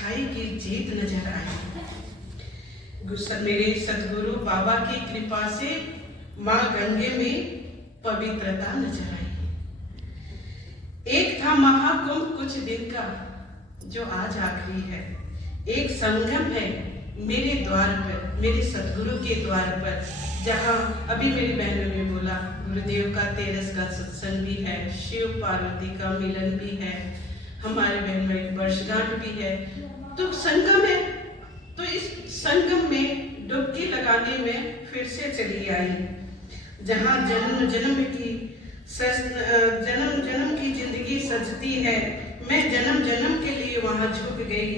अच्छाई की जीत नजर आई। मेरे सदगुरु बाबा की कृपा से माँ गंगे में पवित्रता नजर आई। एक था महाकुंभ कुछ दिन का जो आज आखिरी है। एक संगम है मेरे द्वार पर, मेरे सदगुरु के द्वार पर, जहाँ अभी मेरी बहनों ने बोला गुरुदेव का 13 का सत्संग भी है, शिव पार्वती का मिलन भी है, हमारे बहन में एक वर्षगांठ भी है। तो संगम है, तो इस संगम में डुबकी लगाने में फिर से चली आई, जहाँ जन्म जन्म की जिंदगी सजती है। मैं जन्म जन्म के लिए वहां झुक गई,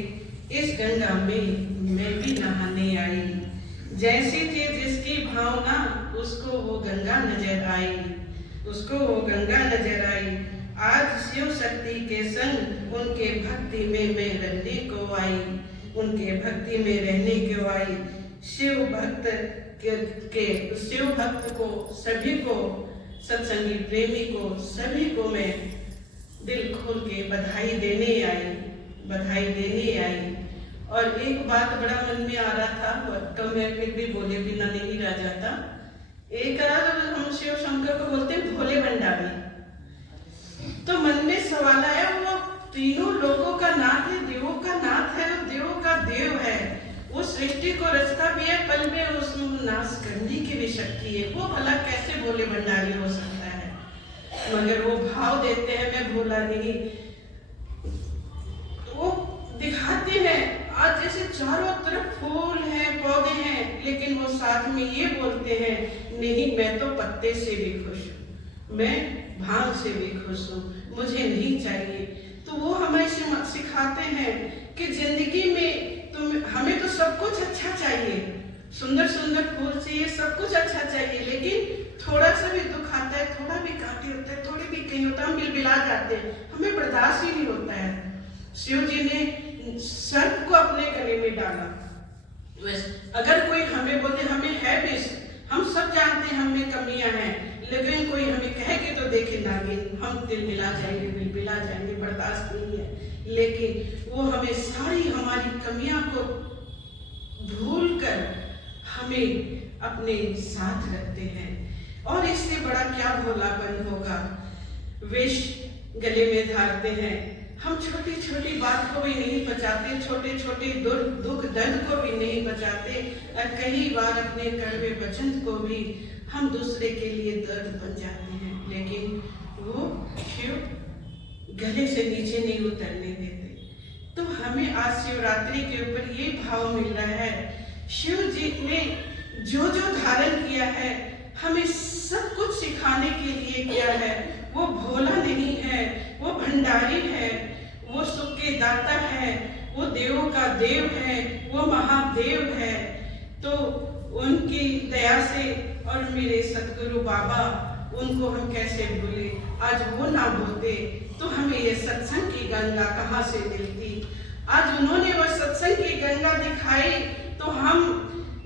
इस गंगा में मैं भी नहाने आई। जैसी थी जिसकी भावना उसको वो गंगा नजर आई, उसको वो गंगा नजर आई। आज शिव शक्ति के संग उनके भक्ति में मैं रहने को आई, उनके भक्ति में रहने को आई। शिव भक्त को सभी को, सत्संगी प्रेमी को सभी को मैं दिल खोल के बधाई देने आई। और एक बात बड़ा मन में आ रहा था, तो मैं फिर भी बोले बिना नहीं रह जाता। एक हम शिव शंकर को बोलते हैं भोले भंडारी, तो मन में सवाल आया, वो तीनों लोगों का नाथ है, देवों का नाथ है, देवों का देव है, वो सृष्टि को रचता भी है, पल में उसमें नाश करने की भी शक्ति है, वो भला कैसे भोले भंडारी हो सकता है। मगर वो भाव देते हैं मैं भोला नहीं, वो दिखाते हैं। आज जैसे चारों तरफ फूल हैं, पौधे हैं, लेकिन वो साथ में ये बोलते हैं नहीं, मैं तो पत्ते से भी खुश हूँ, मैं भांग से भी खुश हूँ, मुझे नहीं चाहिए। तो वो हमें सिखाते हैं कि जिंदगी में हमें तो सब कुछ अच्छा चाहिए, सुंदर सुंदर फूल चाहिए, सब कुछ अच्छा चाहिए, लेकिन थोड़ा सा भी दुख आता है, थोड़ा भी काटे होता है, थोड़ी भी कहीं होता है, हम बिलबिला जाते हैं, हमें बर्दाश्त ही नहीं होता है। शिव जी ने सर्प को अपने गले में डाला। अगर कोई हमें बोलते हमें है विष, हम सब जानते हैं हमें कमियां हैं, लेकिन कोई हमें कहेगी तो देखे नागिन, हम बिलबिला जाएंगे, बर्दाश्त नहीं है। लेकिन वो हमें सारी हमारी कमियां को भूलकर हमें अपने साथ रखते हैं, और इससे बड़ा क्या भोलापन होगा। विष गले में धारते हैं, हम छोटी छोटी बात को भी नहीं बचाते, छोटे छोटे दुख दर्द को भी नहीं बचाते, और कई बार अपने कड़वे वचन को भी हम दूसरे के लिए दर्द बन जाते हैं। लेकिन वो शिव गले से नीचे नहीं उतरने देते। तो हमें आज शिवरात्रि के ऊपर ये भाव मिल रहा है, शिव जी ने जो जो धारण किया है, हमें सब कुछ सिखाने के लिए किया है। वो भोला नहीं है, वो भंडारी है, वो सुख के दाता है, वो देवों का देव है, वो महादेव है। तो उनकी दया से, और मेरे सदगुरु बाबा, उनको हम कैसे भूले। आज वो ना बोलते तो हमें ये सत्संग की गंगा कहाँ से मिलती। आज उन्होंने वो सत्संग की गंगा दिखाई, तो हम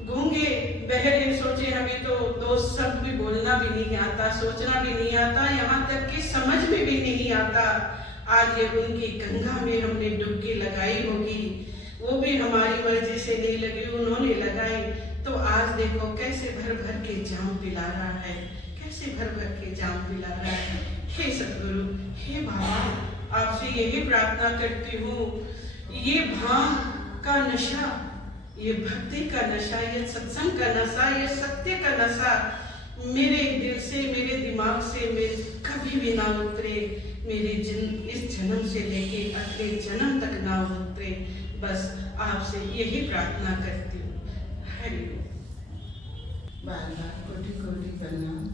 गूंगे बहरे सोचे, हमें तो दोस्त शब्द भी बोलना भी नहीं आता, सोचना भी नहीं आता, यहाँ तक कि समझ में भी नहीं आता। आज ये उनकी गंगा में हमने डुबकी लगाई होगी, वो भी हमारी मर्जी से नहीं लगी, उन्होंने लगाई। तो आज देखो कैसे भर भर के जाम पिला रहा है, कैसे भर भर के जाम पिला रहा है। हे सतगुरु, हे बाबा, आपसे यही प्रार्थना करती हूँ, ये भांग का नशा, ये भक्ति का नशा, ये सत्संग का नशा, ये सत्य का नशा मेरे दिल से, मेरे दिमाग से कभी भी ना उतरे, मेरे इस जन्म से लेके अगले जन्म तक ना उतरे। बस आपसे यही प्रार्थना करती हूँ। हरि बार बार कोटि कोटि प्रणाम।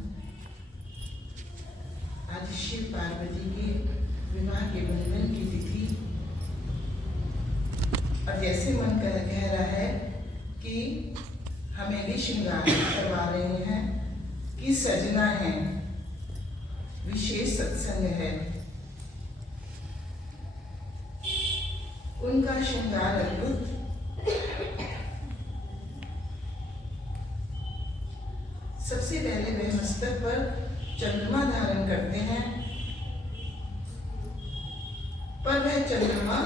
आज शिव पार्वती के विवाह के बंधन की तिथि, और जैसे मन कह रहा है कि हमें भी श्रृंगार करवा रहे हैं, कि सजना है, विशेष सत्संग है, उनका श्रृंगार अद्भुत। सबसे पहले वह मस्तक पर चंद्रमा धारण करते हैं, पर वह चंद्रमा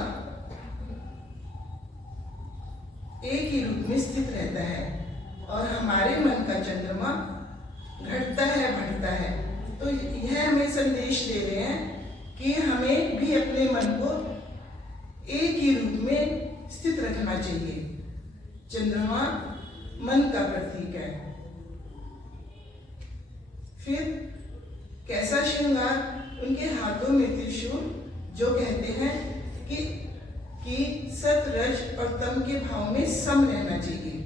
एक ही रूप में स्थित रहता है और हमारे मन का चंद्रमा घटता है बढ़ता है। तो यह हमें संदेश दे रहे हैं कि हमें भी अपने मन को एक ही रूप में स्थित रखना चाहिए। चंद्रमा मन का प्रतीक है। फिर कैसा श्रृंगार? उनके हाथों में त्रिशूल, जो कहते हैं कि सत रज और तम के भाव में सम रहना चाहिए।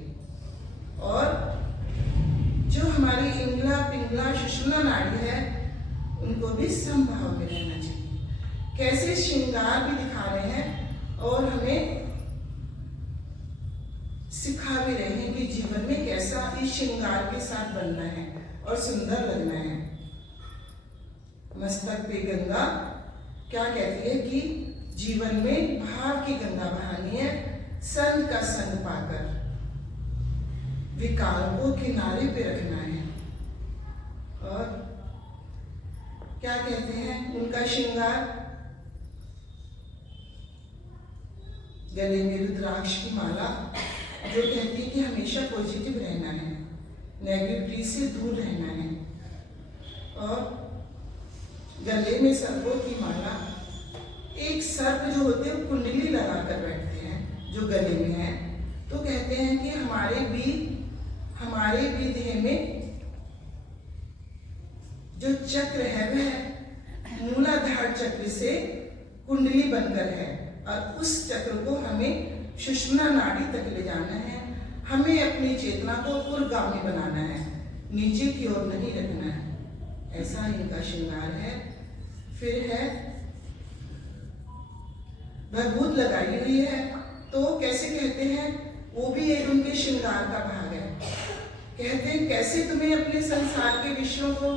और जो हमारी इंगला पिंगला सुषुम्ना नाड़ी है उनको भी सम भाव में रहना चाहिए। कैसे श्रृंगार भी दिखा रहे हैं और हमें सिखा भी रहे हैं कि जीवन में कैसा इस श्रृंगार के साथ बनना है और सुंदर लगना है। मस्तक पे गंगा क्या कहती है कि जीवन में भाव की गंगा बहानी है, संत का संग पाकर विकार को किनारे पे रखना है। और क्या कहते हैं उनका श्रृंगार? गले में रुद्राक्ष की माला, जो कहती है कि हमेशा पॉजिटिव रहना है, नेगेटिविटी से दूर रहना है। और गले में सर्पों की माला, एक सर्प जो होते हैं कुंडली लगा कर बैठते हैं जो गले में है। तो कहते हैं कि हमारे भी देह में जो चक्र है वह मूलाधार चक्र से कुंडली बनकर है और उस चक्र को हमें सुषुम्ना नाड़ी तक ले जाना है। हमें अपनी चेतना को ऊर्ध्वगामी बनाना है, नीचे की ओर नहीं रखना है। ऐसा इनका श्रृंगार है। फिर है भभूत लगाई हुई है। तो कैसे कहते हैं? वो भी एक उनके श्रृंगार का भाग है। कहते हैं कैसे तुम्हें अपने संसार के विषयों को,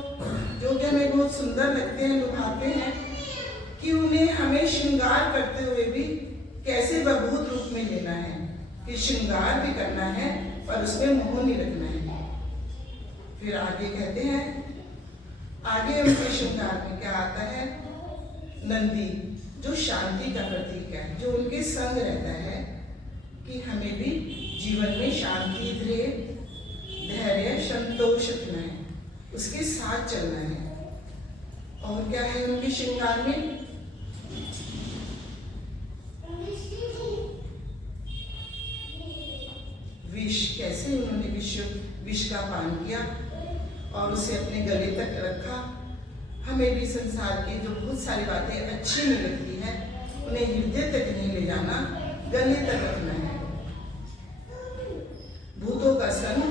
जो कि हमें बहुत सुंदर लगते हैं, लुभाते हैं, कि उन्हें हमें श्रृंगार करते हुए भी कैसे भभूत रूप में लेना है कि श्रृंगार भी करना है पर उसमें मोह नहीं रखना है। फिर आगे कहते हैं, आगे उनके श्रृंगार में क्या आता है? नंदी, जो शांति का प्रतीक है, जो उनके संग रहता है कि हमें भी जीवन में शांति, धैर्य, संतोष रखना है, उसके साथ चलना है। और क्या है उनके श्रृंगार में? विष, कैसे उन्होंने विष का पान किया और उसे अपने गले तक रखा। हमें भी संसार की जो बहुत सारी बातें अच्छी नहीं लगती है उन्हें हृदय तक नहीं ले जाना, गले तक रखना है। भूतों का संग,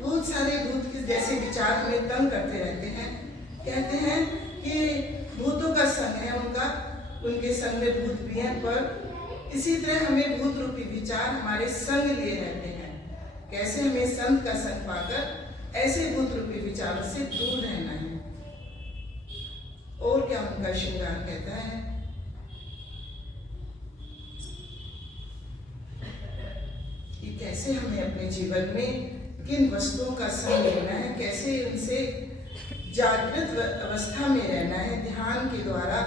बहुत सारे भूत के जैसे विचार हमें तंग करते रहते हैं। कहते हैं कि भूतों का संग है उनका, उनके संग में भूत भी हैं, पर इसी तरह हमें भूत रूपी विचार हमारे संग लिए रहते हैं। कैसे हमें संत का संग पाकर ऐसे भूत रूपी विचारों से दूर रहना है। और क्या उनका श्रृंगार कहता है? कि कैसे हमें अपने जीवन में किन वस्तुओं का संग लेना है, कैसे उनसे जागृत अवस्था में रहना है, ध्यान के द्वारा,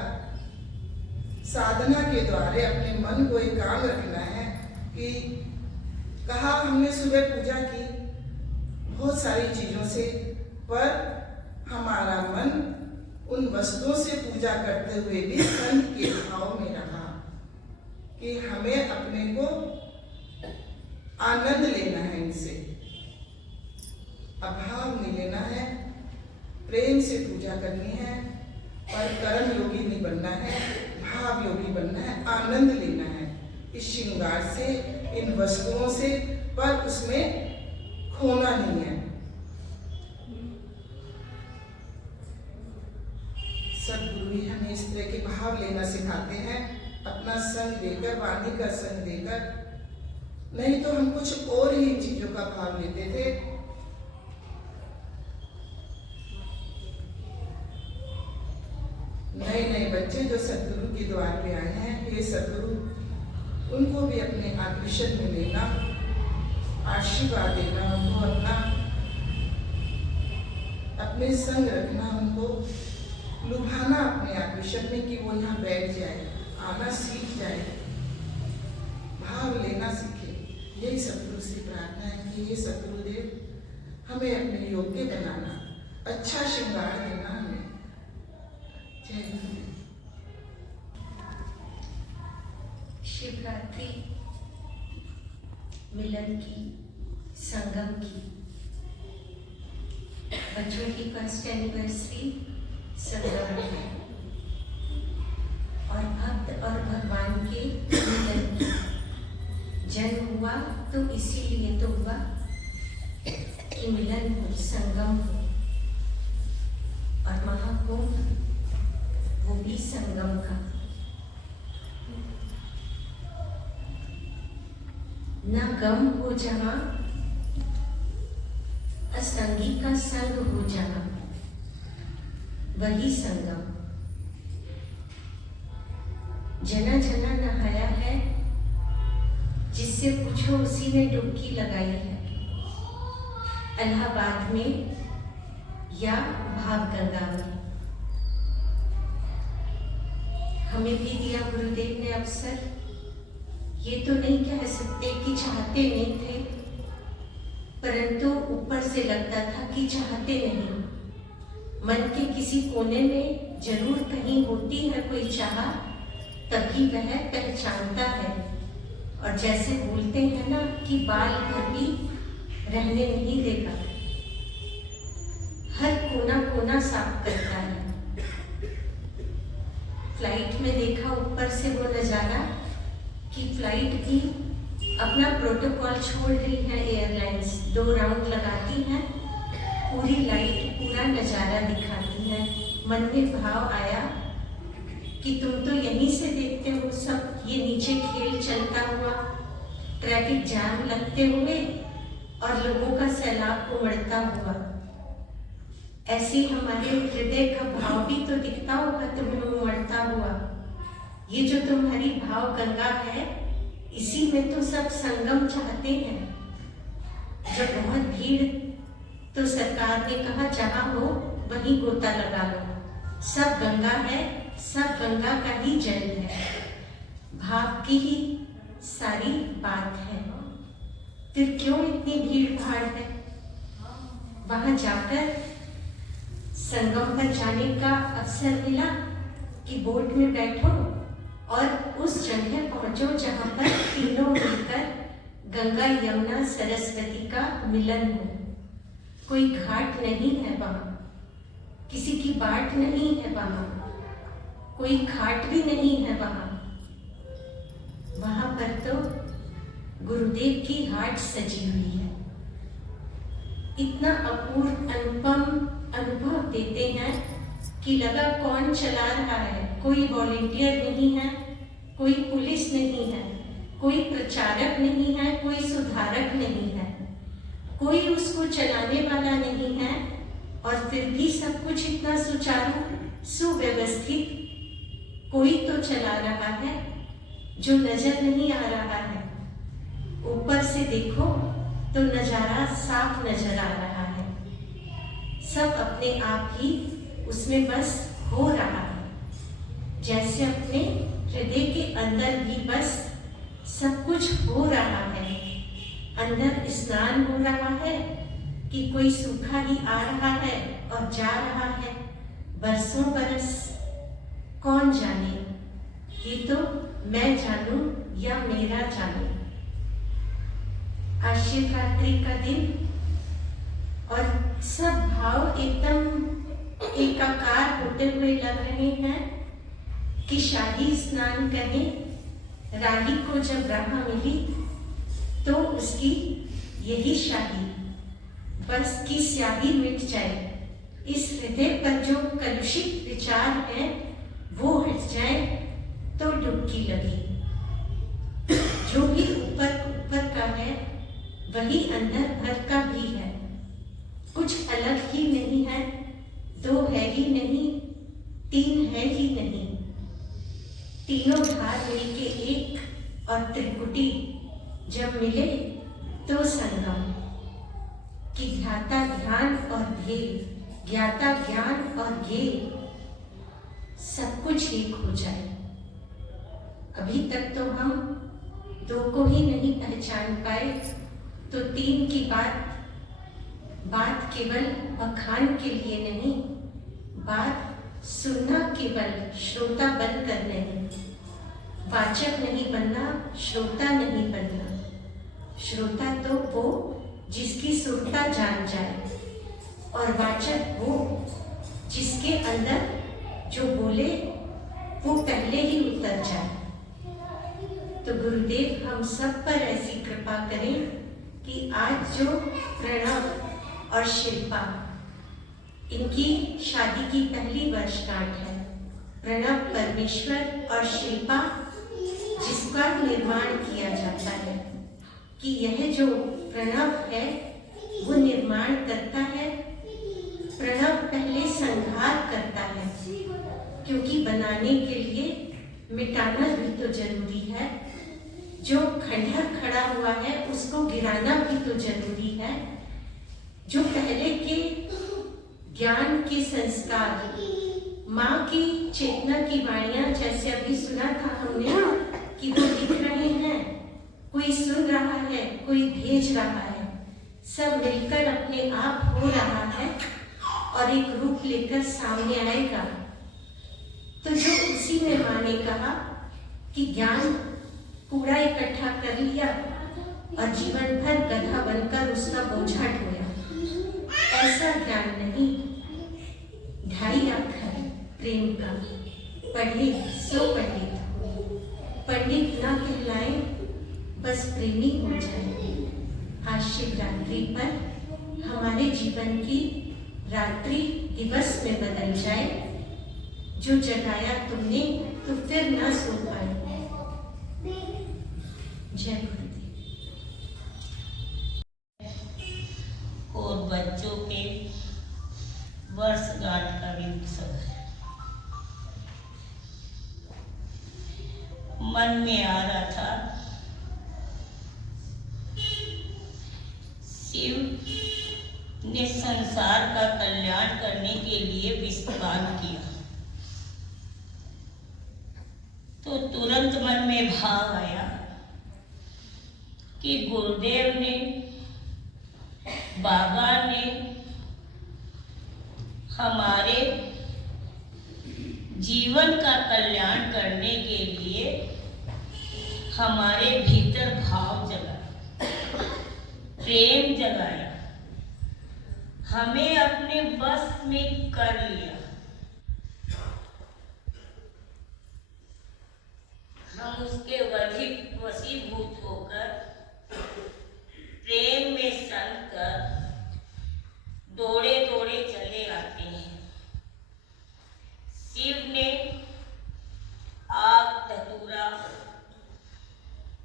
साधना के द्वारा अपने मन को एकाग्र रखना है। कि कहा हमने सुबह पूजा की बहुत सारी चीजों से, पर हमारा मन उन वस्तुओं से पूजा करते हुए भी संत के भाव में रहा कि हमें अपने को आनंद लेना है, इनसे अभाव नहीं लेना है, प्रेम से पूजा करनी है, पर कर्म योगी नहीं बनना है, भाव योगी बनना है, आनंद लेना है इस श्रृंगार से, इन वस्तुओं से, पर उसमें खोना नहीं है। सदगुरु ही हमें इस तरह के भाव लेना सिखाते हैं, अपना संग देकर, वाणी का संग देकर। नहीं तो हम कुछ और ही चीजों का भाव लेते थे। नए नए बच्चे जो सदगुरु के द्वार पे आए हैं, हे सदगुरु, उनको भी अपने आकर्षण में लेना, आशीर्वाद देना, उनको अपने संग रखना, उनको लुभाना अपने आकर्षण में कि वो यहाँ बैठ जाए, आना सीख जाए। भाव लेना सीखे। यही सतगुरु से प्रार्थना है कि ये सतगुरुदेव हमें अपने योग्य बनाना, अच्छा श्रृंगार देना हमें। जय गुरुदेव। शिवरात्रि मिलन की, संगम की, बच्चों की फर्स्ट एनिवर्सरी संगम है और भक्त और भगवान के मिलन की। जन्म हुआ तो इसीलिए तो हुआ कि मिलन हो, संगम हो, और महाकुंभ वो भी संगम का। न गम हो जहां, असंगी का संग हो जहां, वही संगम। जना जना नहाया है, जिससे पूछो उसी ने डुबकी लगाई है। इलाहाबाद में या भावगंगा में। हमें भी दिया गुरुदेव ने अवसर। ये तो नहीं कह सकते कि चाहते नहीं थे, परंतु ऊपर से लगता था कि चाहते नहीं। मन के किसी कोने में जरूर कहीं होती है कोई चाह, तभी वह पहचानता है। और जैसे बोलते हैं ना कि बाल भर भी रहने नहीं देगा, हर कोना कोना साफ करता है। फ्लाइट में देखा ऊपर से वो नजारा कि फ्लाइट भी अपना प्रोटोकॉल छोड़ रही है। एयरलाइंस 2 राउंड लगाती हैं, पूरी लाइट पूरा नजारा दिखाती है। मन में भाव आया कि तुम तो यहीं से देखते हो सब ये नीचे खेल चलता हुआ, ट्रैफिक जाम लगते हुए और लोगों का सैलाब उमड़ता हुआ। ऐसे हमारे हृदय का भाव भी तो दिखता होगा तुम्हें उमड़ता हुआ। ये जो तुम्हारी भाव गंगा है, इसी में तो सब संगम चाहते हैं। जब बहुत भीड़, तो सरकार ने कहा जहां हो वहीं गोता लगा लो। सब गंगा है, सब गंगा का ही जल है, भाव की ही सारी बात है। फिर क्यों इतनी भीड़ भाड़ है? वहां जाकर संगम पर जाने का अवसर मिला कि बोट में बैठो और उस जगह पहुंचो जहां पर तीनों मिलकर गंगा यमुना सरस्वती का मिलन हो। कोई घाट नहीं है वहां, किसी की बाट नहीं है वहां, कोई घाट भी नहीं है वहां। वहां पर तो गुरुदेव की हाट सजी हुई है। इतना अपूर्व अनुपम अनुभव देते हैं कि लगा कौन चला रहा है। कोई वॉलेंटियर नहीं है, कोई पुलिस नहीं है, कोई प्रचारक नहीं है, कोई सुधारक नहीं है, कोई उसको चलाने वाला नहीं है। और फिर भी सब कुछ इतना सुचारू सुव्यवस्थित कोई तो चला रहा है जो नजर नहीं आ रहा है। ऊपर से देखो तो नजारा साफ नजर आ रहा है। सब अपने आप ही उसमें बस हो रहा है, जैसे अपने हृदय के अंदर भी बस सब कुछ हो रहा है। अंदर स्नान हो रहा है कि कोई सूखा ही आ रहा है और जा रहा है बरसों बरस, कौन जाने। ये तो मैं जानूं या मेरा जानूं। आज शिवरात्रि का दिन और सब भाव एकदम एकाकार होते हुए लग रहे हैं कि शाही स्नान करें। राही को जब राह मिली तो उसकी यही शाही बस की स्याही मिट जाए। इस हृदय पर जो कलुषित विचार हैं वो हट जाए तो डुबकी लगी। जो भी ऊपर ऊपर का है वही अंदर भर का भी है। कुछ अलग ही नहीं है, 2 है ही नहीं, 3 है ही नहीं। तीनों धार मिलके एक और त्रिपुटी जब मिले तो संगम कि ध्याता ध्यान और ध्येय, ज्ञाता ज्ञान और ज्ञेय सब कुछ एक हो जाए। अभी तक तो हम दो को ही नहीं पहचान पाए तो तीन की बात केवल बखान के लिए नहीं, बात सुनना केवल श्रोता बनकर नहीं। वाचक नहीं बनना, श्रोता नहीं बनना। श्रोता तो वो जिसकी सुरता जान जाए, और वाचक वो जिसके अंदर जो बोले वो पहले ही उतर जाए। तो गुरुदेव हम सब पर ऐसी कृपा करें कि आज जो प्रणव और शिल्पा, इनकी शादी की पहली वर्षगांठ है। प्रणव परमेश्वर और शिल्पा जिसका निर्माण किया जाता है कि यह जो प्रणव है वो निर्माण करता है। प्रणव पहले संहार करता है, क्योंकि बनाने के लिए मिटाना भी तो जरूरी है। जो खंडहर खड़ा हुआ है उसको गिराना भी तो जरूरी है। जो पहले के ज्ञान के संस्कार, माँ की चेतना की वाणियां, जैसे अभी सुना था हमने कि वो लिख रहे हैं, कोई सुन रहा है, कोई भेज रहा है, सब मिलकर अपने आप हो रहा है और एक रूप लेकर सामने आएगा। तो जो उसी में माँ ने कहा कि ज्ञान कूड़ा इकट्ठा कर लिया और जीवन भर गधा बनकर उसका बोझा ढोया, ऐसा ज्ञान नहीं। 2.5 अक्षर प्रेम का पढ़े सो पंडित, पंडित ना कहलाए बस प्रेमी हो जाए। आज शिवरात्रि पर हमारे जीवन की रात्रि दिवस में बदल जाए। जो जगाया तुमने तो फिर ना सो पाए। जय गुरुदेव। और बच्चों के वर्षगांठ का भी उत्सव है। मन में आ रहा था शिव ने संसार का कल्याण करने के लिए विश्वास किया, तो तुरंत मन में भाव आया कि गुरुदेव ने, बाबा ने हमारे जीवन का कल्याण करने के लिए हमारे भीतर भाव जगाया, प्रेम जगाया, हमें अपने बस में कर लिया। हम उसके वशीभूत होकर प्रेम में संग कर दौड़े दौड़े चले आते हैं। शिव ने आग, धतूरा,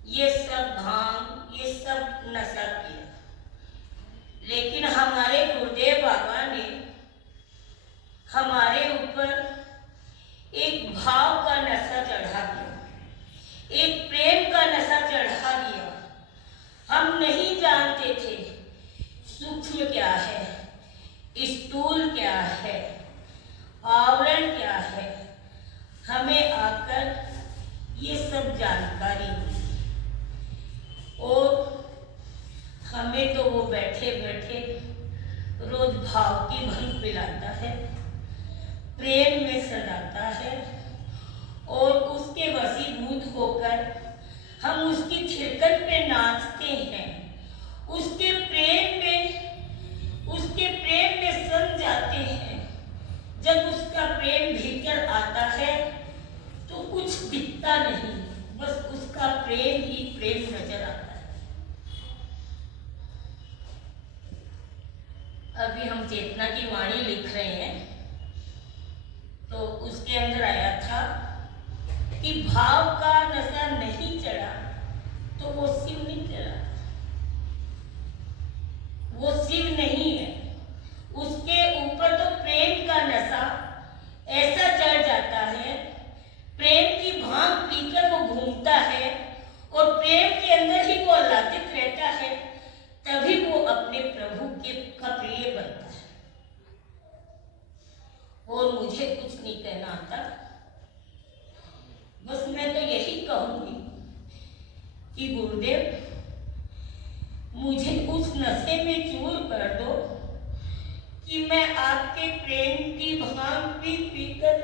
ये सब भांग, ये सब नशा किया, लेकिन हमारे गुरुदेव बाबा ने हमारे ऊपर एक भाव का नशा चढ़ा दिया, एक प्रेम का नशा चढ़ा दिया। हम नहीं जानते थे सूक्ष्म क्या है, स्थूल क्या है, आवरण क्या है। हमें आकर ये सब जानकारी हुई और हमें तो वो बैठे बैठे रोज भाव की भंग पिलाता है, प्रेम में सलाता है और उसके वशीभूत होकर हम उसकी थिरकन पे नाचते हैं। उसके प्रेम में सम जाते हैं। जब उसका प्रेम भीतर आता है तो कुछ दिखता नहीं, बस उसका प्रेम ही प्रेम नजर आता है। अभी हम चेतना की वाणी लिख रहे हैं तो उसके अंदर आया था कि भाव का नशा नहीं चढ़ा तो वो शिव नहीं चढ़ा, वो शिव नहीं है। उसके ऊपर तो प्रेम का नशा ऐसा चढ़ जाता है, प्रेम की भांग पीकर वो घूमता है और प्रेम के अंदर ही वो आह्लादित रहता है, तभी वो अपने प्रभु का प्रिय बनता है। और मुझे कुछ नहीं कहना आता, बस मैं तो यही कहूंगी कि गुरुदेव मुझे उस नशे में चूर कर दो कि मैं आपके प्रेम की भांग पी पीकर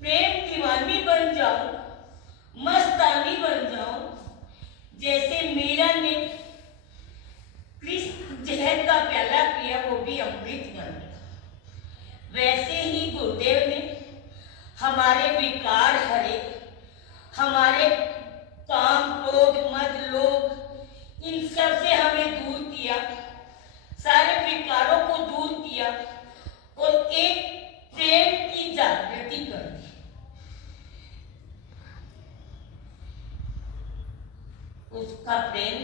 प्रेम दीवानी बन जाऊं, मस्तानी बन जाऊं, जैसे मीरा ने कृष्ण जहर का प्याला पिया वो भी अमृत बन गया। वैसे ही गुरुदेव ने हमारे विकार हरे, हमारे काम क्रोध मद लोभ इन सब से हमें दूर किया, सारे विकारों को दूर किया और एक प्रेम की जागृति कर दी। उसका प्रेम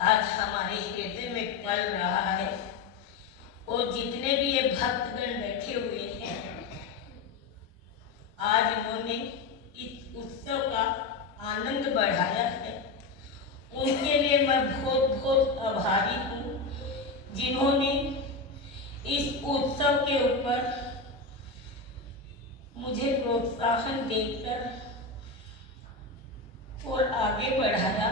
आज हमारे हृदय में पल रहा है और जितने भी ये भक्तगण बैठे हुए हैं आज उन्होंने इस उत्सव का आनंद बढ़ाया है। उनके लिए मैं बहुत बहुत आभारी हूँ जिन्होंने इस उत्सव के ऊपर मुझे प्रोत्साहन देकर और आगे बढ़ाया।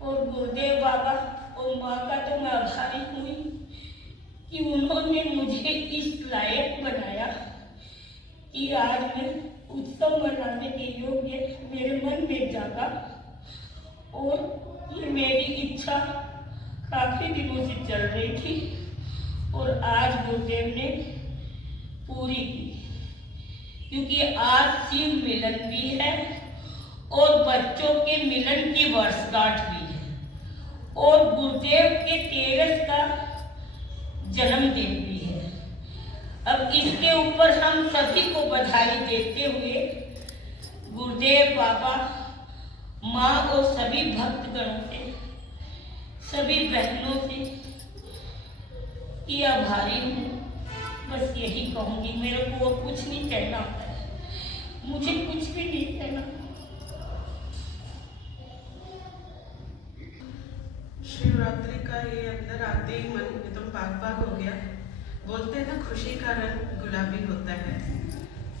और गुरुदेव बाबा और माँ का तो मैं आभारी हुई कि उन्होंने मुझे इस लायक बनाया कि आज मैं उत्सव मनाने के योग्य मेरे मन में जागा। और ये मेरी इच्छा काफ़ी दिनों से चल रही थी और आज गुरुदेव ने पूरी की, क्योंकि आज शिव मिलन भी है और बच्चों के मिलन की वर्षगांठ भी है और गुरुदेव के 13 का जन्मदिन भी है। अब इसके ऊपर हम सभी को बधाई देते हुए गुरुदेव बाबा, माँ और सभी भक्तगणों से, सभी बहनों से कि आभारी हूँ। बस यही कहूँगी, मेरे को और कुछ नहीं कहना है, मुझे कुछ भी नहीं कहना। शिवरात्रि का ये अंदर आते ही मन एकदम पाक हो गया। बोलते हैं ना खुशी का रंग गुलाबी होता है,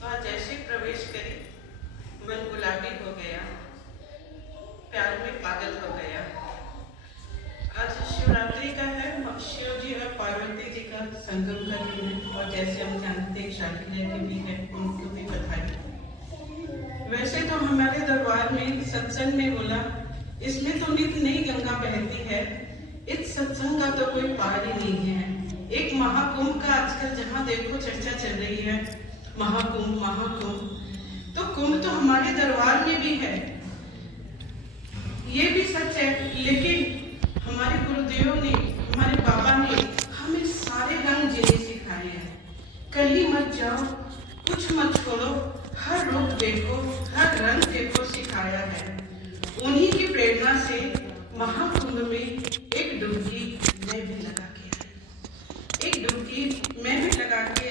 तो आज जैसे प्रवेश करी मन गुलाबी हो गया, प्यार में पागल हो गया। आज शिवरात्रि का है, शिव जी और पार्वती जी का संगम का दिन है और जैसे हम जानते हैं शादी की भी है, उनको भी बधाई। वैसे तो हमारे दरबार में सत्संग में बोला इसमें तो नित नई गंगा बहती है, इस सत्संग का तो कोई पार ही नहीं है। एक महाकुंभ का आजकल जहाँ देखो चर्चा चल रही है, महाकुंभ महाकुंभ, तो कुंभ तो हमारे दरबार में भी है, ये भी सच है। लेकिन हमारे गुरुदेव ने, हमारे बाबा ने हमें सारे रंग जीने सिखाए हैं। कहीं मत जाओ, कुछ मत छोड़ो, हर रूप देखो, हर रंग देखो सिखाया है। उन्हीं की प्रेरणा से महाकुंभ में एक डुबकी मैं भी लगा के, एक डुबकी मैं भी लगा के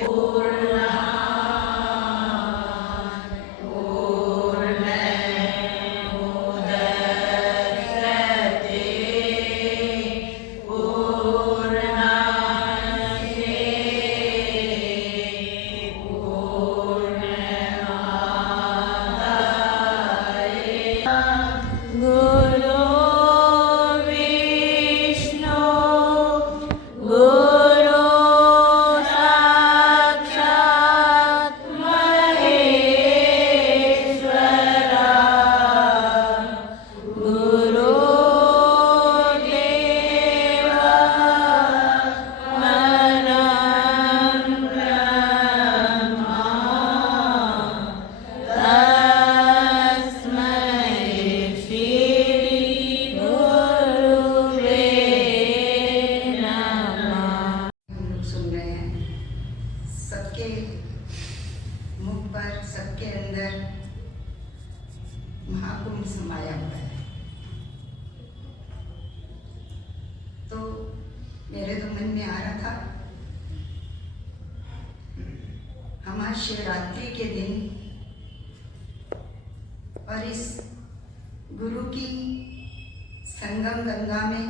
महाकुंभ समाया हुआ है। तो मेरे तो मन में आ रहा था, हम आज शिवरात्रि के दिन और इस गुरु की संगम गंगा में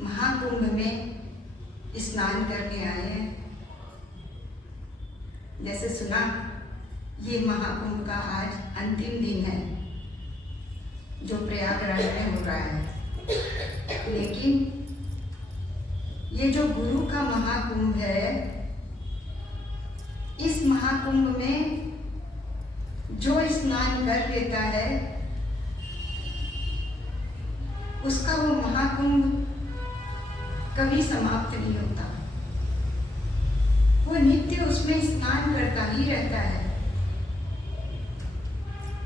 महाकुंभ में स्नान करने आए हैं। जैसे सुना ये महाकुंभ का आज अंतिम दिन है जो प्रयागराज में हो रहा है। लेकिन ये जो गुरु का महाकुंभ है, इस महाकुंभ में जो स्नान कर लेता है उसका वो महाकुंभ कभी समाप्त नहीं होता। वो नित्य उसमें स्नान करता ही रहता है।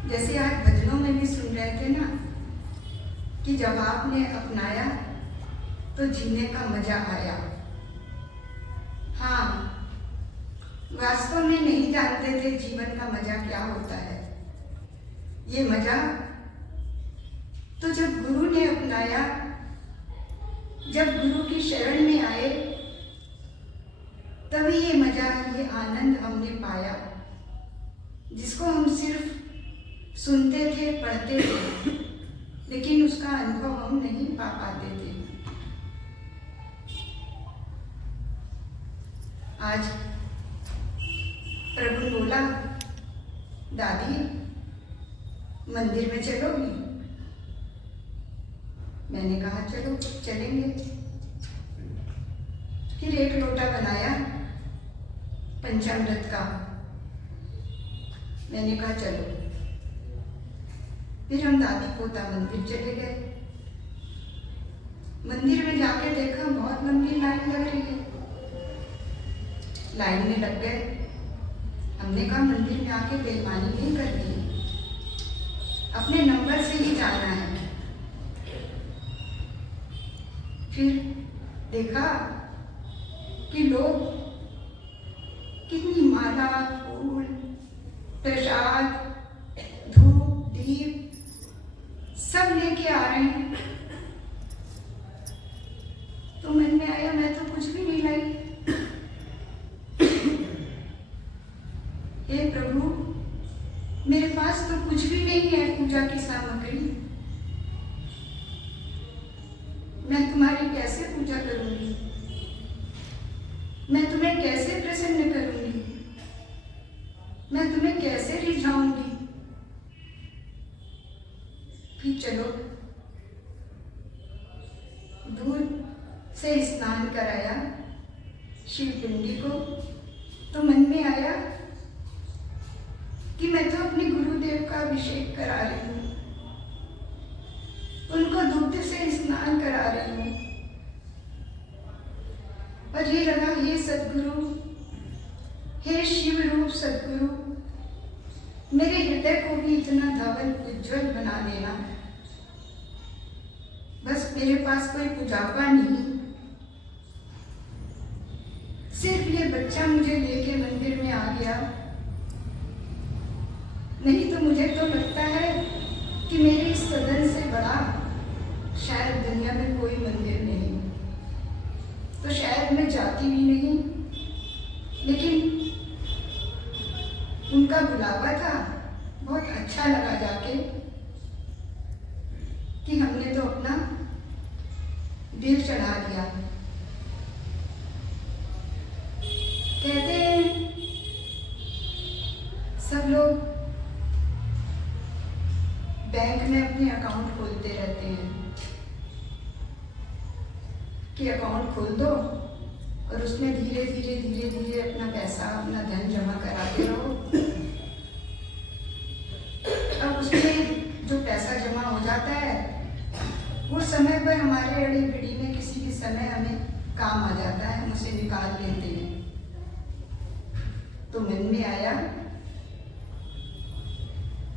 जैसे आज भजनों में भी सुन रहे थे ना कि जब आपने अपनाया तो जीने का मजा आया। हाँ, वास्तव में नहीं जानते थे जीवन का मजा क्या होता है। ये मजा तो जब गुरु ने अपनाया, जब गुरु की शरण में आए, तभी ये मजा, ये आनंद हमने पाया, जिसको हम सिर्फ सुनते थे, पढ़ते थे, लेकिन उसका अनुभव हम नहीं पा पाते थे। आज प्रभु बोला, दादी मंदिर में चलोगी? मैंने कहा चलो, चलेंगे। फिर एक लोटा बनाया पंचामृत का। मैंने कहा चलो। फिर हम दादी पोता मंदिर चले गए। मंदिर में जाके देखा बहुत लंबी लाइन लग रही है। लाइन में लग गए। हमने कहा मंदिर में आके बेईमानी नहीं करनी, अपने नंबर से ही जाना है। फिर देखा कि लोग कितनी माला, फूल, प्रसाद, धूप, दीप सब लेके आ रहे हैं। तो मन में आया मैं तो कुछ भी नहीं लाई। हे प्रभु, मेरे पास तो कुछ भी नहीं है पूजा की सामग्री। मैं तुम्हारी कैसे पूजा करूंगी? मैं तुम्हें कैसे प्रसन्न करूंगी? मैं तुम्हें कैसे रिझाऊंगी? फिर चलो, दूध से स्नान कराया शिव पिंडी को। तो मन में आया कि मैं तो अपने गुरुदेव का अभिषेक करा रही हूँ, उनको दुग्ध से स्नान करा रही हूँ। और ये लगा, हे सदगुरु, हे शिव रूप सदगुरु, मेरे हृदय को भी इतना धवल उज्जवल बना देना। बस मेरे पास कोई पुजापा नहीं, सिर्फ ये बच्चा मुझे लेके मंदिर में आ गया। नहीं तो मुझे तो लगता है कि मेरे इस सदन से बड़ा शायद दुनिया में कोई मंदिर नहीं, तो शायद मैं जाती भी नहीं। लेकिन उनका बुलावा था, बहुत अच्छा लगा जाके कि हमने तो अपना दिल चढ़ा दिया। कहते हैं सब लोग बैंक में अपने अकाउंट खोलते रहते हैं कि अकाउंट खोल दो और उसमें धीरे धीरे धीरे धीरे अपना पैसा, अपना धन जमा कराते रहो। अब उसमें जो पैसा जमा हो जाता है वो समय पर हमारे अड़ी बिड़ी में किसी भी समय हमें काम आ जाता है, हम उसे निकाल लेते हैं। तो मन में आया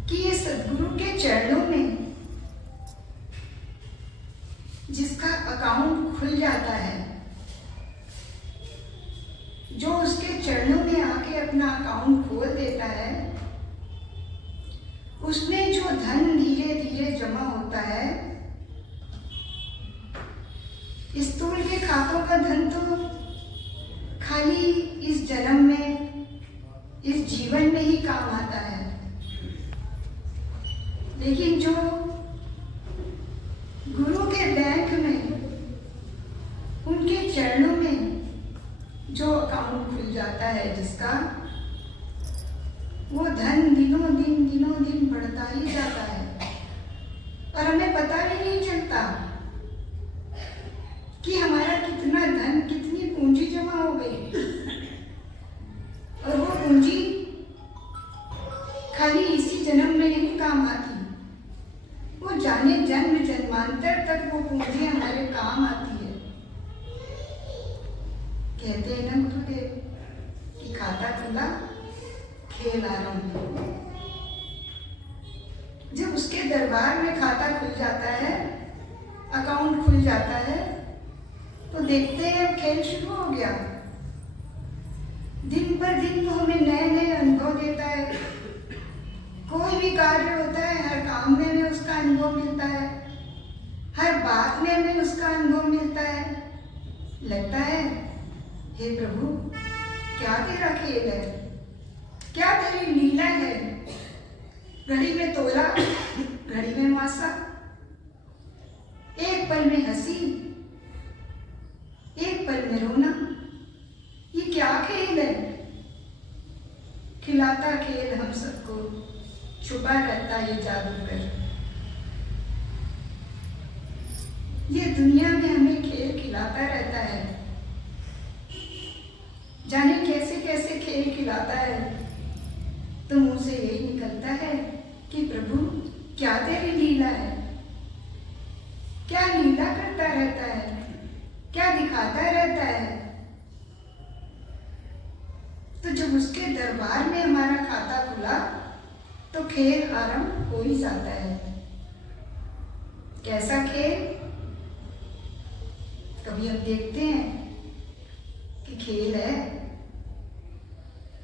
कि ये सदगुरु के चरणों में जिसका अकाउंट खुल जाता है, जो उसके चरणों में आके अपना अकाउंट खोल देता है, उसमें जो धन धीरे धीरे जमा होता है, स्थूल के खातों का धन तो खाली इस जन्म में, इस जीवन में ही काम आता है। लेकिन जो गुरु के बैंक में, उनके चरणों में जो अकाउंट खुल जाता है जिसका, वो धन दिनों दिन बढ़ता ही जाता है और हमें पता भी नहीं चलता कि हमारा कितना धन, कितनी पूंजी जमा हो गई। और वो पूंजी खाली इसी जन्म में नहीं काम आती, वो जाने जन्म जन्मांतर तक वो पूंजी हमारे काम आती है। कहते हैं ना गुरुदेव कि खाता खुला खेल आरंभ। जब उसके दरबार में खाता खुल जाता है, अकाउंट खुल जाता है, तो देखते हैं अब खेल शुरू हो गया। दिन पर दिन वो हमें नए नए अनुभव देता है। कोई भी कार्य होता है, हर काम में हमें उसका अनुभव मिलता है, हर बात में हमें उसका अनुभव मिलता है। लगता है हे प्रभु, क्या तेरा खेल है, क्या तेरी लीला है। घड़ी में तोला, घड़ी में मासा, एक पल में हंसी, एक पल में रोना। ये क्या खेल है। खिलाता खेल हम सबको, छुपा रहता ये जादूगर। ये दुनिया में हमें खेल खिलाता रहता है, जाने कैसे कैसे खेल खिलाता है। तो मुंह से यही निकलता है कि प्रभु क्या तेरी लीला है, क्या लीला करता रहता है, क्या दिखाता रहता है। तो जब उसके दरबार में हमारा खाता खुला तो खेल आरंभ हो ही जाता है। कैसा खेल? कभी हम देखते हैं कि खेल है,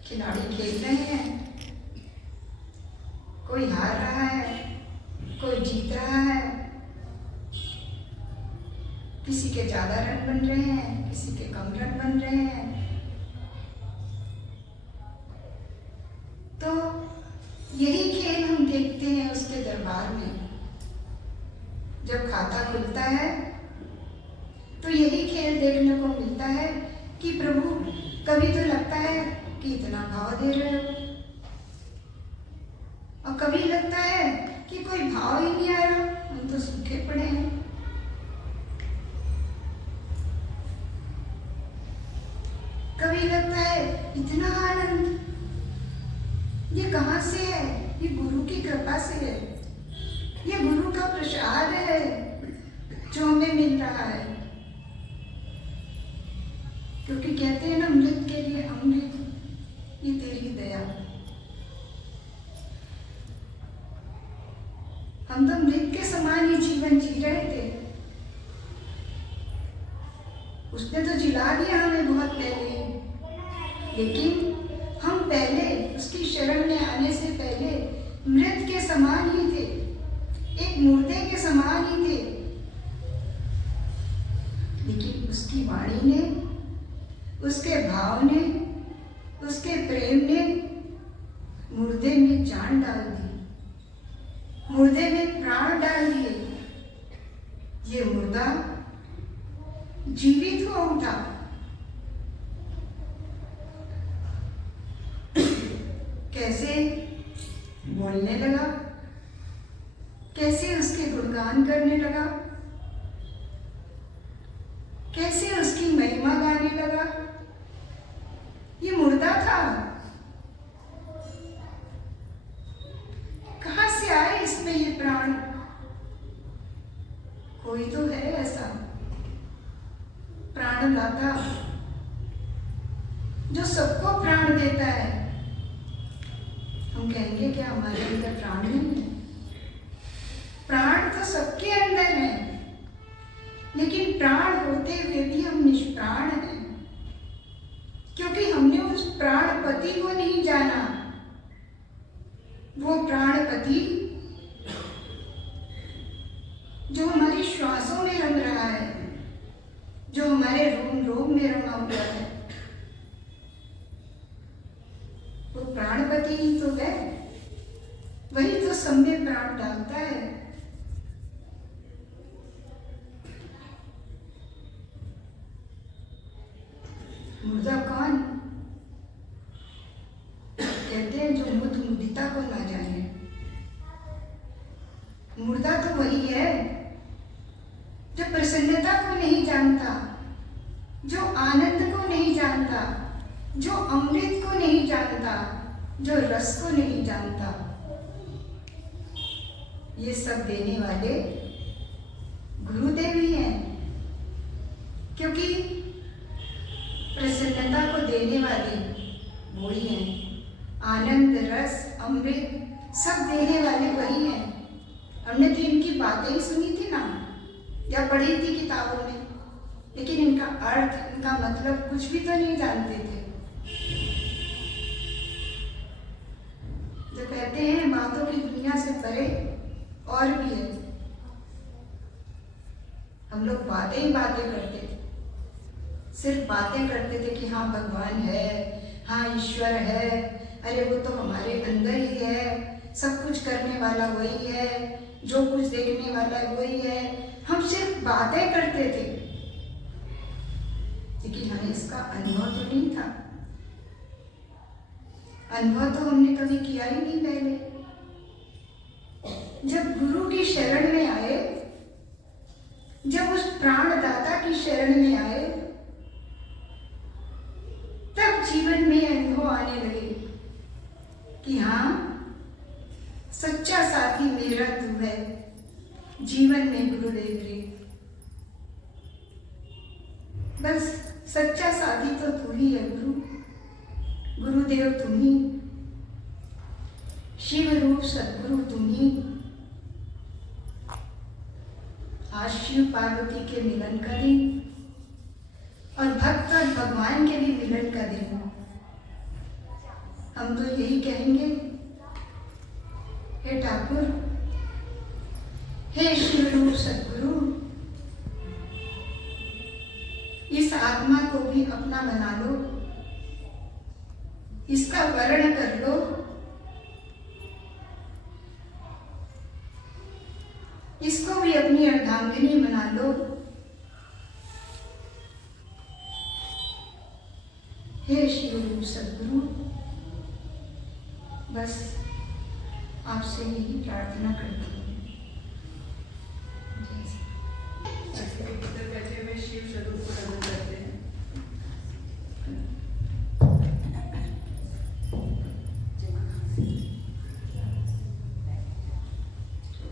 खिलाड़ी खेल रहे हैं, कोई हार रहा है, कोई जीत रहा है, किसी के ज्यादा रन बन रहे हैं, किसी के कम रन बन रहे हैं। तो यही खेल हम देखते हैं उसके दरबार में। जब खाता खुलता है तो यही खेल देखने को मिलता है कि प्रभु कभी तो लगता है कि इतना भाव दे रहे हो, और कभी लगता है कि कोई भाव ही नहीं आ रहा, हम तो सूखे पड़े हैं। कभी लगता है इतना आनंद, ये कहाँ से है? ये गुरु की कृपा से है, ये गुरु का प्रसाद है जो हमें मिल रहा है। क्योंकि कहते हैं ना, मृत के लिए अमृत, ये तेरी दया। हम तो मृत के समान ही जीवन जी रहे थे। उसने तो जिला दिया हमें बहुत पहले, लेकिन हम पहले उसकी शरण में आने से पहले मृत के समान ही थे, एक मुर्दे के समान ही थे। लेकिन उसकी वाणी ने, उसके भाव ने, उसके प्रेम ने मुर्दे में जान डाल दी, मुर्दे में प्राण डाल दिए। ये मुर्दा जीवित हो उठा। कैसे बोलने लगा, कैसे उसके गुणगान करने लगा, कैसे उसकी महिमा गाने लगा। ये मुर्दा था, कहां से आए इसमें ये प्राण? कोई तो है ऐसा प्राणदाता जो सबको प्राण देता है। हम कहेंगे क्या हमारे अंदर प्राण नहीं है? प्राण तो सबके अंदर है, लेकिन प्राण होते हुए भी हम निष्प्राण हैं, क्योंकि हमने उस प्राणपति को नहीं जाना। वो प्राणपति जो हमारी श्वासों में रम रहा है, जो हमारे रोम रोम में रमा हुआ है, वो प्राणपति ही तो है। वही तो सब में प्राण डालता है। मुर्दा कौन? कहते हैं जो मुद मुदिता को जानता, जो आनंद को नहीं जानता, जो अमृत को नहीं जानता, जो रस को नहीं जानता, ये सब देने वाले गुरुदेव ही हैं। क्योंकि प्रसन्नता को देने वाले वो ही हैं। आनंद, रस, अमृत सब देने वाले वही हैं। हमने तो इनकी बातें ही सुनी थी ना, या पढ़ी थी किताबों में, लेकिन इनका अर्थ, इनका मतलब कुछ भी तो नहीं जानते थे। जो कहते हैं बातों की दुनिया से परे और भी है। हम लोग बातें ही बातें करते थे, सिर्फ बातें करते थे कि हाँ भगवान है, हाँ ईश्वर है, अरे वो तो हमारे अंदर ही है, सब कुछ करने वाला वही है, जो कुछ देखने वाला है वही है। हम सिर्फ बातें करते थे, लेकिन हमें इसका अनुभव तो नहीं था। अनुभव तो हमने कभी किया ही नहीं पहले। जब गुरु की शरण में आए, जब उस प्राणदाता की शरण में आए, तब जीवन में अनुभव आने लगे कि हाँ सच्चा साथी मेरा तू है, जीवन में गुरुदेव रे। बस सच्चा साथी तो तू ही है गुरु, गुरुदेव तुम ही, शिव रूप सदगुरु तुम ही। आज शिव पार्वती के मिलन का दिन और भक्त और भगवान के भी मिलन का दिन। हम तो यही कहेंगे, हे ठाकुर, हे शिव रूप सदगुरु, इस आत्मा को भी अपना बना लो, इसका वर्ण कर लो, इसको भी अपनी अर्धांगिनी बना लो। हे शिव रूप सदगुरु, बस आपसे यही प्रार्थना करती हूँ। इधर बैठे हुए शिव स्वरूप को नमन करते हैं।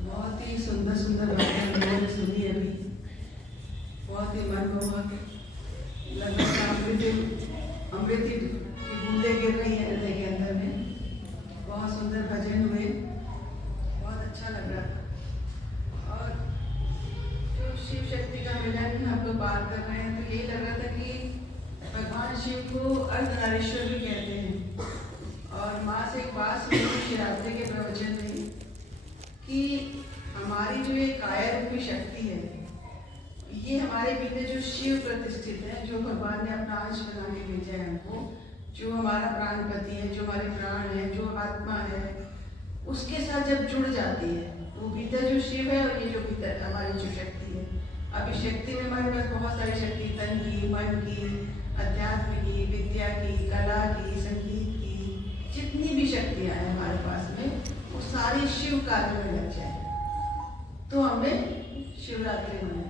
बहुत ही सुंदर सुंदर बातें हम लोगों ने सुनी अभी, बहुत ही मनमोहक, लगभग अमृत की बूंदें गिर रही है हृदय के अंदर में। बहुत सुंदर भजन हुए, बहुत अच्छा लग रहा था। और जो शिव शक्ति का मिलन हम लोग बात कर रहे हैं, तो यही लग रहा था कि भगवान शिव को अर्धनारीश्वर भी कहते हैं। और माँ से एक बात सुनी शिवरात्रि के प्रवचन में कि हमारी जो ये काया रूपी शक्ति है, ये हमारे भीतर जो शिव प्रतिष्ठित है, जो भगवान ने अपना अंश बना के भेजा है हमको, जो हमारा प्राणपति है, जो हमारे प्राण है, जो आत्मा है, उसके साथ जब जुड़ जाती है तो भीतर जो शिव है और ये जो भीतर हमारी जो शक्ति है, अब इस शक्ति में हमारे पास बहुत सारी शक्ति, तन की, मन की, अध्यात्म की, विद्या की, कला की, संगीत की, जितनी भी शक्तियाँ हैं हमारे पास में, वो सारी शिव कार्य में लग जाए। तो हमने शिवरात्रि मनाई,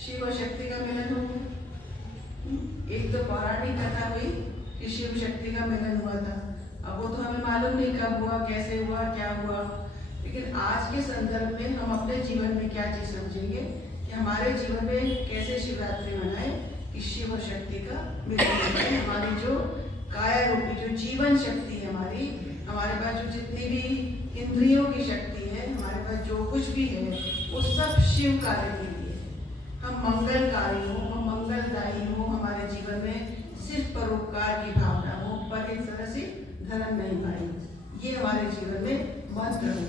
शिव और शक्ति का मिलन हो गया। एक तो पौराणिक कथा हुई कि शिव शक्ति का मिलन हुआ था। अब वो तो हमें मालूम नहीं कब हुआ, कैसे हुआ, क्या हुआ, लेकिन आज के संदर्भ में हम अपने जीवन में क्या चीज समझेंगे कि हमारे जीवन में कैसे शिवरात्रि मनाए कि शिव और शक्ति का मिलन है। हमारी जो काया रूपी जो जीवन शक्ति है हमारी, हमारे पास जो जितनी भी इंद्रियों की शक्ति है, हमारे पास जो कुछ भी है, वो सब शिव कार्य के लिए है। हम मंगलकारी हो, हम मंगलदायी हो, हमारे जीवन में सिर्फ परोपकार की भावना हो, पर इस तरह से धर्म नहीं पाई, ये हमारे जीवन में मंत्र हो।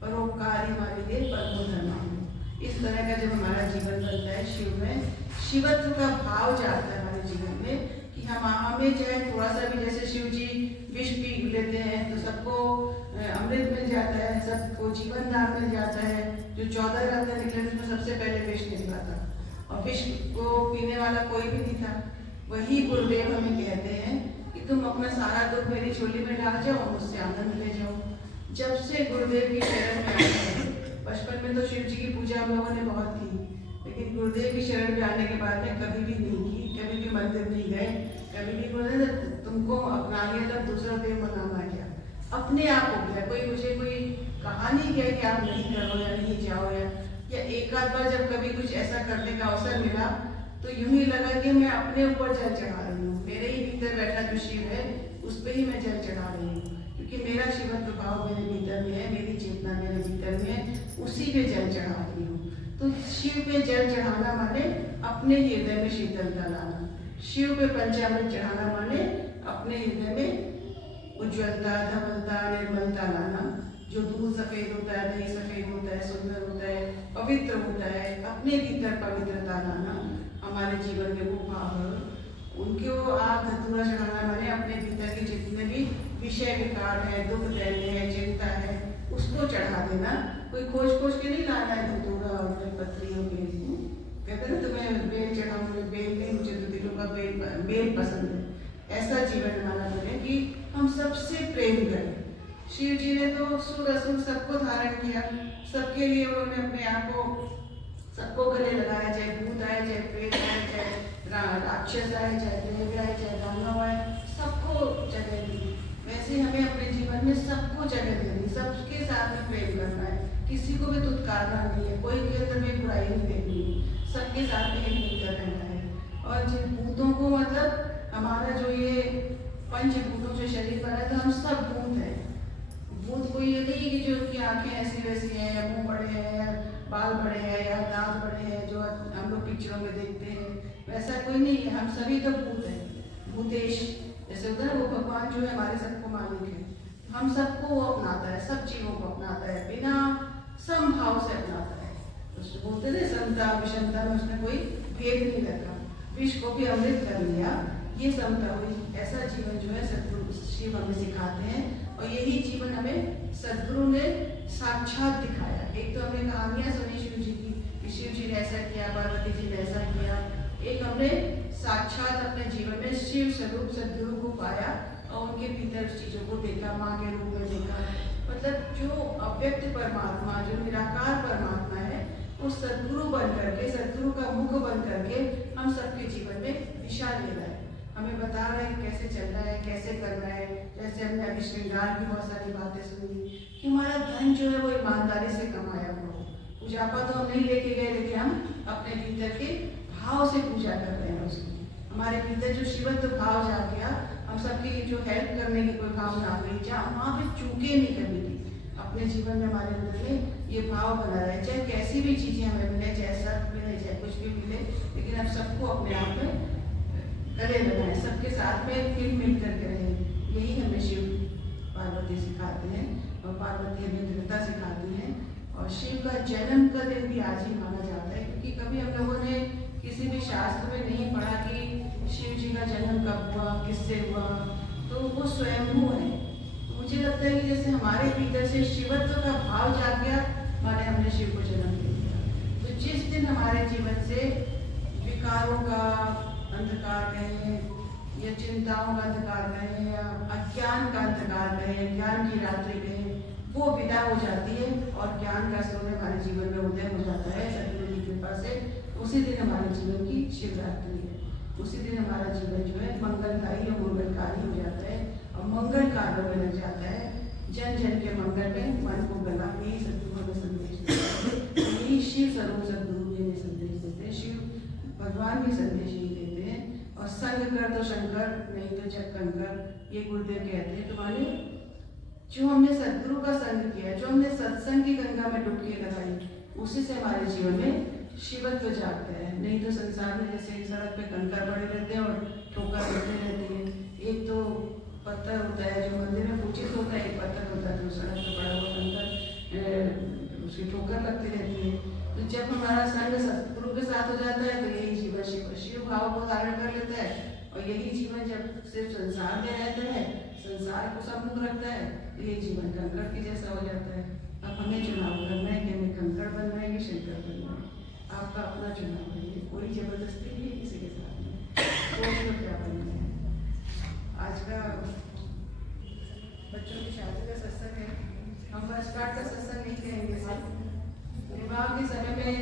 परोपकार ही हमारे लिए परमो धर्म हो। इस तरह का जब हमारा जीवन बनता है शिव में, शिवत्व का भाव जाता है हमारे जीवन में कि हमें चाहे थोड़ा सा भी, जैसे शिव जी विष पी लेते हैं तो सबको अमृत मिल जाता है, सबको जीवन दान मिल जाता है। जो 14 रातें निकले उसमें सबसे पहले विष निकला था और विष को पीने वाला कोई भी नहीं था। वही गुरुदेव हमें कहते हैं कि तुम अपना सारा दुख मेरी झोली में डाल जाओ और मुझसे आनंद ले जाओ। जब से गुरुदेव की शरण में आए हैं, बचपन में तो शिव जी की पूजा हम लोगों ने बहुत की, लेकिन गुरुदेव की शरण में आने के बाद में कभी भी नहीं की, कभी भी मंदिर नहीं गए, कभी भी बोले तुमको अपना लिया तो दूसरा देव मनाना क्या, अपने आप हो गया। कोई मुझे कोई कहानी किया कि आप नहीं करो या नहीं जाओ, या एक आध बार जब कभी कुछ ऐसा करने का अवसर मिला तो यूं ही लगा कि मैं अपने ऊपर जल चढ़ा रही हूँ, मेरे ही भीतर बैठा जो शिव है उस पर ही मैं जल चढ़ा रही हूँ, क्योंकि मेरा शिवत्व भाव मेरे भीतर में है, मेरी चेतना मेरे भीतर में है, उसी पे जल चढ़ा रही हूँ। तो शिव पे जल चढ़ाना माने अपने हृदय में शीतलता लाना, शिव पे पंचामृत चढ़ाना माने अपने हृदय में उज्ज्वलता, धवलता, निर्मलता लाना। जो दूध सफेद होता है, दही सफेद होता है, सुंदर होता है, पवित्र होता है, अपने भीतर पवित्रता लाना हमारे जीवन के वो भाव, उनके वो आग धतूरा चढ़ाना माने अपने भीतर के जितने भी विषय विकार है, दुख दैन्य है, चिंता है, उसको चढ़ा देना। कोई खोज खोज के नहीं लाना है धतूरा और पत्री और बेल को। कहते ना तुम्हें बेल चढ़ाऊं, मुझे बेल नहीं, मुझे तो दिलों का बेल पसंद है। ऐसा जीवन हमारा बने कि हम सबसे प्रेम करें। शिव जी ने तो सुर असुर सबको धारण किया, सबके लिए उन्होंने अपने आप को सबको गले लगाया, चाहे भूत आए, चाहे प्रेत आए, चाहे राक्षस आए, चाहे देव आए, चाहे दानव आए, सबको जगह दी। वैसे हमें अपने जीवन में सबको जगह देनी, सबके साथ में प्रेम करना है, किसी को भी तुत्कारना नहीं है, कोई के अंदर में बुराई नहीं देखनी, सबके साथ में एक मिलकर रहना है। और जिन भूतों को मतलब हमारा जो ये पंचभूतों जो शरीर पर है, तो हम सब भूत हैं। भूत कोई ये नहीं कि जो उनकी आंखें ऐसी वैसी हैं, या मुंह बड़े हैं, या बाल बड़े हैं, या दांत बड़े हैं, जो हम लोग पिक्चरों में देखते हैं, वैसा कोई नहीं है। हम सभी तो भूत हैं। भूतेश जैसे उधर वो भगवान जो है हमारे सबको मालिक है, हम सबको वो अपनाता है, सब जीवों को अपनाता है, बिना समभाव से अपनाता है। उसको बोलते थे समता विषमता में उसने कोई भेद नहीं रखा, विष को भी अमृत कर लिया, ये समता हुई। ऐसा जीवन जो है सदगुरु शिव हमें सिखाते हैं, और यही जीवन हमें सदगुरु ने साक्षात दिखाया। एक तो हमने कहानियां सुनी शिव जी की कि शिव जी ने ऐसा किया, पार्वती जी ने ऐसा किया, एक हमने साक्षात अपने जीवन में शिव स्वरूप सदगुरु को पाया और उनके भीतर चीजों को देखा, माँ के रूप में देखा। मतलब जो अव्यक्त परमात्मा, जो निराकार परमात्मा है, वो सदगुरु बन करके, सदगुरु का मुख बन करके हम सबके जीवन में दिशा ले रहा है, हमें बता रहे हैं कैसे चलना है, कैसे करना है। जैसे हमने अभी श्रृंगार की बहुत सारी बातें सुनी कि हमारा धन जो है वो ईमानदारी से कमाया हुआ हो। पूजा पाठ तो हम नहीं लेके गए, लेकिन हम अपने भीतर के भाव से पूजा कर रहे हैं उसकी। हमारे भीतर जो शिवत्व भाव जा गया, हम सबकी जो हेल्प करने की कोई भावना आ गई, जहाँ वहाँ पे चूके नहीं करनी थी। अपने जीवन में हमारे अंदर में ये भाव बना रहे, चाहे कैसी भी चीजें हमें मिले, चाहे सर्प मिले, चाहे कुछ भी मिले, लेकिन हम सबको अपने आप में गले लगाए, सबके साथ में फिर मिल करके रहे। यही हमें शिव पार्वती सिखाते हैं, और पार्वती हमें दृढ़ता सिखाती हैं। और शिव का जन्म का दिन भी आज ही माना जाता है, क्योंकि कभी हम लोगों ने किसी भी शास्त्र में नहीं पढ़ा कि शिव जी का जन्म कब हुआ, किससे हुआ, तो वो स्वयंभू है। तो मुझे लगता है कि जैसे हमारे भीतर से शिवत्व का भाव जाग गया, माने हमने शिव को जन्म दे दिया। तो जिस दिन हमारे जीवन से विकारों का अंधकार कहें, या चिंताओं का अंधकार कहें, या अज्ञान का अंधकार कहें, ज्ञान की रात्रि कहें, वो विदा हो जाती है और ज्ञान का सूर्य हमारे जीवन में उदय हो जाता है सदगुरु की कृपा से। उसी दिन हमारे जीवन की शिवरात्रि है, उसी दिन हमारा जीवन जो है मंगलदायी और मंगलकारी हो जाता है, और मंगल कार्यों में लग जाता है। जन जन के मंगल में मन को गला, यही सदगुरु हमें संदेश देते हैं, यही शिव स्वरूप सदगुरु जी हमें संदेश देते हैं, शिव भगवान भी संदेश ही देते हैं। और संग कर तो शंकर, नहीं तो जग कंकर, ये गुरुदेव कहते हैं। तो माने जो हमने सदगुरु का संग किया, जो हमने सत्संग की गंगा में डुबकी लगाई, उसी से हमारे जीवन में शिवत्व जागता है। नहीं तो संसार में जैसे सड़क पे कंकर पड़े रहते हैं और ठोकर लगते रहती है। एक तो पत्थर होता है जो मंदिर में पूजित होता है, एक पत्थर होता है जो सड़क पे पड़ा हुआ कंकर, उसकी ठोकर लगती रहती है। तो जब हमारा संग सतगुरु के साथ हो जाता है, तो यही जीवन शिव भाव को धारण कर लेता है। और यही जीवन जब सिर्फ संसार में रहता है, संसार को सम्मुख रखता है, तो ये जीवन कंकड़ के जैसा हो जाता है। अब हमें चुनाव करना है कि हमें कंकड़ बनना है कि शंकर बनना है। आपका अपना चुनाव है, कोई जबरदस्ती नहीं है किसी के साथ में। सोच लो क्या बनना है। आज का बच्चों की शादी का सत्संग है, हम फर्स्ट पार्ट का सत्संग नहीं करेंगे। विवाह के समय में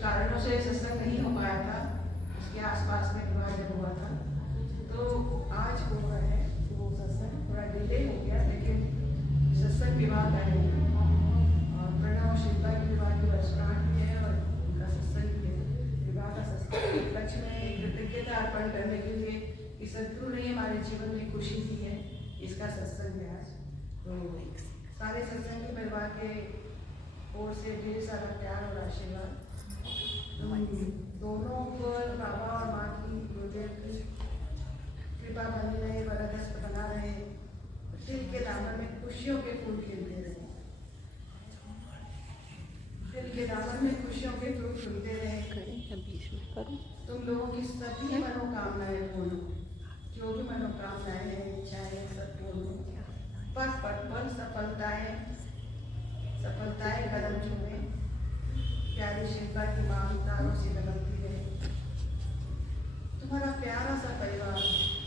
कारणों से सत्संग नहीं हो पाया था, उसके आसपास में विवाह जब हुआ था, तो आज हो रहा है वो सत्संग। थोड़ा डिले हो गया, लेकिन सत्संग विवाह का है और प्रणव और शिल्पा की विवाह की वर्षगांठ भी है और उनका सत्संग भी है। विवाह का सत्संग पक्ष में कृतज्ञता अर्पण करने के लिए कि सदगुरु ने हमारे जीवन में खुशी दी है, इसका सत्संग है आज। तो सारे सत्संगी परिवार के ओर से ढेर सारा प्यार और आशीर्वाद दोनों को, बाबा और माँ की, गुरुदेव की कृपा बनी रहे, वरदस्त बना रहे, दिल के दामन में खुशियों के फूल खिलते रहे, दिल के दामन में खुशियों के फूल खिलते रहे। तुम लोगों की सभी मनोकामनाएं पूर्ण, जो भी मनोकामनाएं हैं, इच्छाएं सब पूर्ण, पल पल सफलताएं कदम चूमे, प्यारी शिल्पा की मांग तारों से लगती रहे। तुम्हारा प्यारा सा परिवार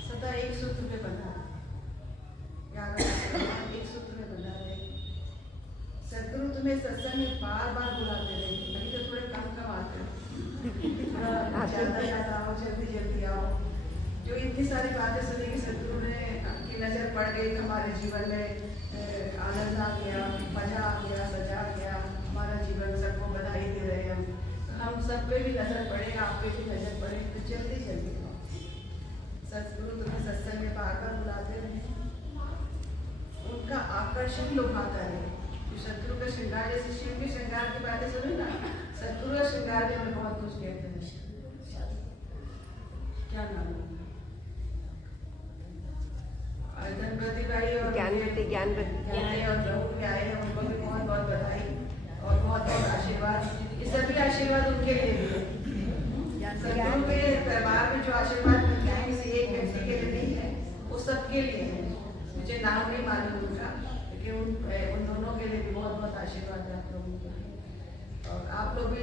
सदा एक सूत्र में बंधा है, प्यारा सा परिवार एक सूत्र में बंधा है। सदगुरु तुम्हें सत्संग में बार बार बुलाते रहे, अभी तो थोड़े कम आते हो, थोड़ा ज्यादा आओ, जल्दी जल्दी आओ। जो इतनी सारी बातें सुनी कि सदगुरु ने की नजर पड़ गई तो हमारे जीवन में आनंद आ गया, मजा आ गया, सजा आ गया, हमारा जीवन सबको बधाई दे रहे हम सब पे भी नजर पड़े, आप पे भी नजर पड़े, तो जल्दी जल्दी आओ। सदगुरु तुम्हें सत्संग में बार बार बुलाते रहे, उनका आकर्षण लुभाता रहे। जो सदगुरु का श्रृंगार, जैसे शिव के श्रृंगार की बातें सुनी ना, सदगुरु का श्रृंगार में हमें बहुत कुछ कहते हैं। क्या नाम है? गणपति भाई और ज्ञानवती और प्रभु के आए हैं, उनको भी बहुत बहुत बधाई और बहुत बहुत आशीर्वाद। ये सभी आशीर्वाद उनके लिए भी है। सदगुरु के दरबार में जो आशीर्वाद मिलते हैं किसी एक व्यक्ति के लिए नहीं है, वो सबके लिए है। मुझे नाम नहीं मालूम उनका, लेकिन उन दोनों के लिए भी बहुत बहुत आशीर्वाद है आप लोगों के लिए। और आप लोग भी